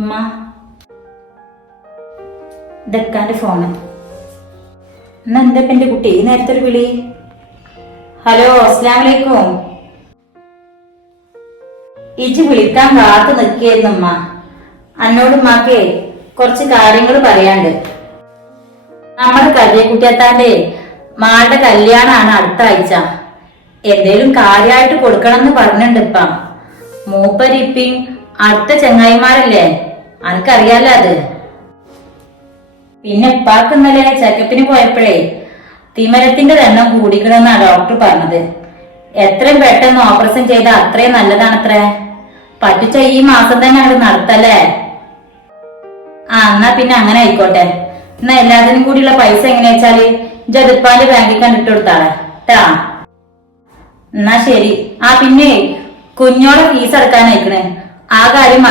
ഉമ്മ, ഇതെക്കാന്റെ ഫോണ്. എന്നാ എന്താ എന്റെ കുട്ടി നേരത്തെ ഒരു വിളി? ഹലോ, അസ്സലാമലൈക്കും. ഇജ് വിളിക്കാൻ കാത്തു നിൽക്കായിരുന്നു ഉമ്മ. എന്നോട് ഉമ്മാക്കേ കുറച്ച് കാര്യങ്ങൾ പറയാണ്ട്. നമ്മുടെ കല്യാക്കുട്ടിയത്താന്റെ മാളുടെ കല്യാണാണ് അടുത്ത ആഴ്ച. എന്തേലും കാര്യമായിട്ട് കൊടുക്കണം എന്ന് പറഞ്ഞിട്ടുണ്ട് ഇപ്പ. മൂപ്പരിപ്പിയും അടുത്ത ചങ്ങായിമാരല്ലേ, അനക്കറിയാലോ അത്. പിന്നെ ഇപ്പാക്ക് ഇന്നലെ ചെക്കപ്പിന് പോയപ്പോഴേ തിമരത്തിന്റെ എണ്ണം കൂടിക്കണമെന്നാ ഡോക്ടർ പറഞ്ഞത്. എത്രയും പെട്ടെന്ന് ഓപ്പറേഷൻ ചെയ്താൽ അത്രയും നല്ലതാണത്രേ. പറ്റിച്ച ഈ മാസം തന്നെ അത് നടത്തല്ലേ? എന്നാ പിന്നെ അങ്ങനെ ആയിക്കോട്ടെ. എന്നാ എല്ലാത്തിനും കൂടിയുള്ള പൈസ എങ്ങനെയാ വെച്ചാല് ജതിപ്പാന്റെ ബാങ്കിൽ കണ്ടിട്ട് കൊടുത്താളെ ട്ടാ. എന്നാ ശരി. പിന്നെ കുഞ്ഞോടെ ഫീസ് അടക്കാനായിക്കണേ, ആ കാര്യം